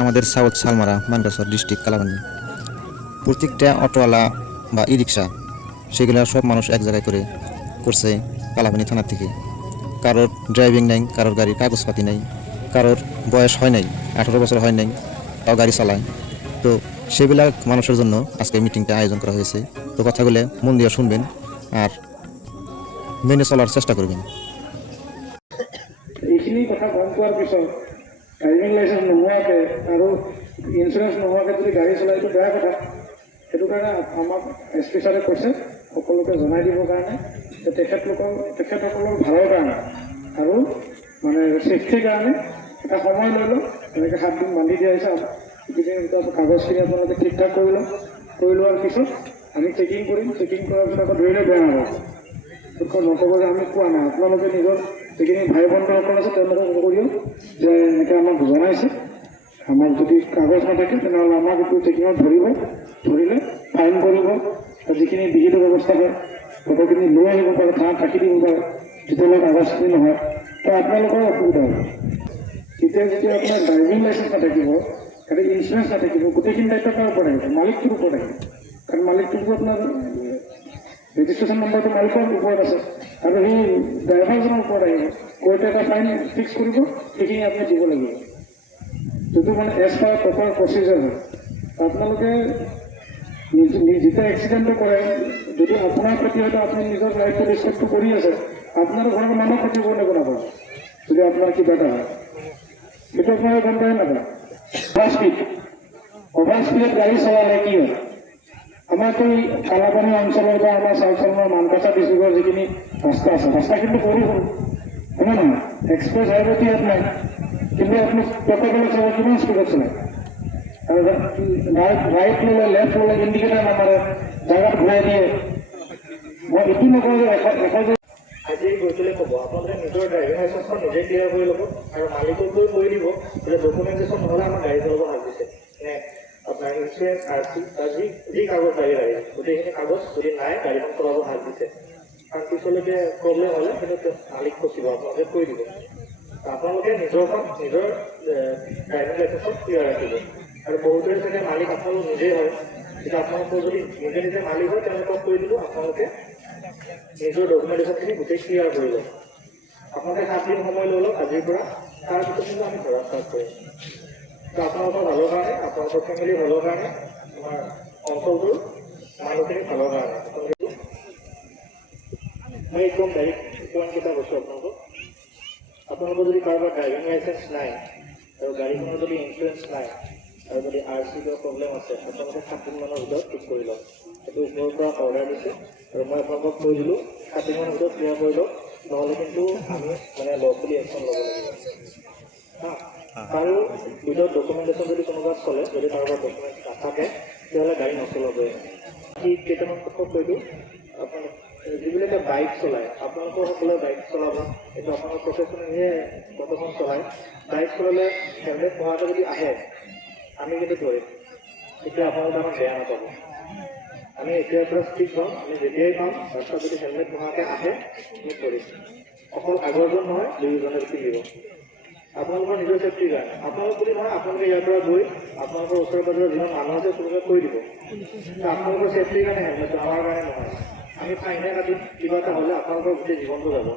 আমাদের south Salmara মানকাসর district Kalabani প্রত্যেকটা অটোওয়ালা বা ই রিক্সা সেগুলো সব মানুষ এক জায়গায় করে করছে কালাবানি থানা থেকে। কারোর ড্রাইভিং নাই, কারোর গাড়ির কাগজপাতি নাই, কারোর বয়স হয় নাই, 18 বছর হয় নাই, তাও গাড়ি চালায়। তো সেগুলা মানুষের জন্য আজকে মিটিংটা আয়োজন করা হয়েছে। তো কথাগুলো মন দিয়ে শুনবেন আর মেনে চলার চেষ্টা করবেন। এইখিনি কথা গম পোৱাৰ পিছত ড্ৰাইভিং লাইচেঞ্চ নোহোৱাকৈ আৰু ইঞ্চুৰেঞ্চ নোহোৱাকৈ যদি গাড়ী চলাই এইটো বেয়া কথা। সেইটো কাৰণে আমাক এছ পি ছাৰে কৈছে সকলোকে জনাই দিবৰ কাৰণে যে তেখেতসকলৰ ভালৰ কাৰণে আৰু মানে ছেফটিৰ কাৰণে এটা সময় লৈ লওক। এনেকৈ 7 দিন বান্ধি দিয়া হৈছে। এইকেইদিন কাগজখিনি আপোনালোকে ঠিক ঠাক কৰি লওক। কৰি লোৱাৰ পিছত আমি চেকিং কৰিম। চেকিং কৰাৰ পিছত আকৌ ধৰিলে বেয়া হ'ব। নক'ব যে আমি কোৱা নাই। আপোনালোকে নিজৰ যিখিনি ভাই বন্ধুসকল আছে তেওঁলোকক কৰিও যে এনেকৈ আমাক জনাইছে। আমাক যদি কাগজ নাথাকে তেনেহ'লে আমাক এইটো চেকিঙত ধৰিব, ধৰিলে ফাইন কৰিব। যিখিনি বিহিত ব্যৱস্থা হয় ফটোখিনি লৈ আহিব পাৰে, থানাত ৰাখি দিব পাৰে যেতিয়ালৈ কাগজখিনি নহয়। তো আপোনালোকৰ অসুবিধা হ'ব। তেতিয়া যেতিয়া আপোনাৰ ড্ৰাইভিং লাইচেঞ্চ নাথাকিব, তাতে ইঞ্চুৰেঞ্চ নাথাকিব, গোটেইখিনি দায়িত্ব কাৰ ওপৰত আহিব? মালিকটোৰ ওপৰত আহিব। কাৰণ মালিকটোৰ আপোনাৰ ৰেজিষ্ট্ৰেশ্যন নম্বৰটো মালিকৰ ওপৰত আছে আৰু সেই ড্ৰাইভাৰজনৰ ওপৰত আহিব। কোৰ্টে এটা ফাইন ফিক্স কৰিব, সেইখিনি আপুনি দিব লাগিব, যিটো মানে এজ পাৰ প্ৰপাৰ প্ৰচিজাৰ হয়। আপোনালোকে যেতিয়া এক্সিডেণ্টটো কৰে, যদি আপোনাৰ ক্ষতি হয়তো আপুনি নিজৰ লাইফটো ৰেচপেক্টটো কৰি আছে, আপোনাৰ ঘৰৰ মানুহ ক্ষতি কৰিব নাপাব যদি আপোনাৰ কিবা এটা হয়। সেইটো আপোনালোকে গম পায় নাপায়? অভাৰ স্পীডত গাড়ী চলালে কি হয়? আমাৰতো এই কালাপানী অঞ্চলৰ বা আমাৰ চাউথ চালমাৰ মানকাছা ডিষ্ট্ৰিক্টৰ যিখিনি ৰাস্তা আছে, ৰাস্তা কিন্তু সৰু সৰু, হয়নে নহয়? এক্সপ্ৰেছ হাইৱেটো ইয়াত নাই, কিন্তু আপুনি প্ৰট'কলত চাব কিমান স্পীডত চলায়। আৰু ৰাইট ল'লে, লেফ্ট ল'লে, ইণ্ডিকেটাৰ নামাৰে, জাগাত ঘূৰাই দিয়ে। মই এইটো নকওঁ যে আজি গৈছিলে ক'ব আপোনালোকে নিজৰ ড্ৰাইভিং লাইচেঞ্চখন নিজে ক্লিয়াৰ কৰি ল'ব আৰু মালিকক গৈ কৈ দিব যে ডকুমেণ্টেশ্যন নহ'লে আমাৰ গাড়ী চলাব ভাল দিছে। আপোনাৰ ইঞ্চুৰেঞ্চ, RC যি কাগজ লাগে গোটেইখিনি কাগজ যদি নাই গাড়ীখন চলাব ভাল দিছে। কাৰণ পিছলৈকে প্ৰব্লেম হ'লে কিন্তু মালিক ফচিব, আপোনালোকে কৈ দিব। আপোনালোকে নিজৰ ড্ৰাইভিং লাইচেঞ্চখন ক্লিয়াৰ ৰাখিব। আৰু বহুতৰে চাগে মালিক আপোনালোক নিজেই হয়। কিন্তু আপোনালোকৰ যদি নিজে মালিক হয় তেওঁলোকক কৈ দিব আপোনালোকে নিজৰ ডকুমেণ্টেশ্যনখিনি গোটেই ক্লিয়াৰ কৰি লওক। আপোনালোকে 7 দিন সময় লৈ লওক আজিৰ পৰা। তাৰপিছত কিন্তু আমি ধৰা ষ্টাৰ্ট কৰিম। তো আপোনালোকৰ ভালৰ কাৰণে, আপোনালোকৰ ফেমিলিৰ ভালৰ কাৰণে, আমাৰ অঞ্চলটোৰ মানুহখিনিৰ ভালৰ কাৰণে মই একদম ডাইৰেক্ট পইণ্টকেইটা কৈছোঁ আপোনালোকৰ যদি কাৰোবাৰ ড্ৰাইভিং লাইচেঞ্চ নাই আৰু গাড়ীখনৰ যদি ইঞ্চুৰেঞ্চ নাই আৰু যদি RC কিবা প্ৰব্লেম আছে, আপোনালোকে 7 দিনমানৰ ভিতৰত ঠিক কৰি লওক। সেইটো ওপৰৰ পৰা অৰ্ডাৰ দিছে আৰু মই আপোনালোকক কৈ দিলোঁ 7 দিনমানৰ ভিতৰত ক্লিয়াৰ কৰি লওক, নহ'লে কিন্তু আমি মানে লফুলি একশ্যন ল'ব লাগিব। আৰু উইদাউট ডকুমেণ্টেশ্যন যদি কোনোবা চলে, যদি কাৰোবাৰ ডকুমেণ্ট নাথাকে তেতিয়াহ'লে গাড়ী নচলাবই। কেইটামান কথা কৈ দিওঁ। আপোনালোক যিবিলাকে বাইক চলায়, আপোনালোকৰ সকলোৱে বাইক চলাব, এইটো আপোনাৰ প্ৰফেশ্যনেলিহে কতখন চলায়। বাইক চলালে হেলমেট নোহোৱাকৈ যদি আহে আমি কিন্তু ধৰিম, তেতিয়া আপোনালোকে আমাক বেয়া নাপাব। আমি এতিয়াৰ পৰা ষ্ট্ৰিক্ট হ'ম। আমি যেতিয়াই পাম ৰাস্তাত যদি হেলমেট নোহোৱাকৈ আহে আমি ধৰিম। অকল আগৰজন নহয়, 2জনে পিন্ধিব। আপোনালোকৰ নিজৰ ছেফটিৰ কাৰণে। আপোনালোক বুলি নহয়, আপোনালোকে ইয়াৰ পৰা গৈ আপোনালোকৰ ওচৰে পাজৰে যিমান মানুহ আছে তেওঁলোকে কৈ দিব আপোনালোকৰ ছেফটিৰ কাৰণে হেলমেটটো, আমাৰ কাৰণে নহয়। আমি ফাইনে কাটিম, কিবা এটা হ'লে আপোনালোকৰ গোটেই জীৱনটো যাব।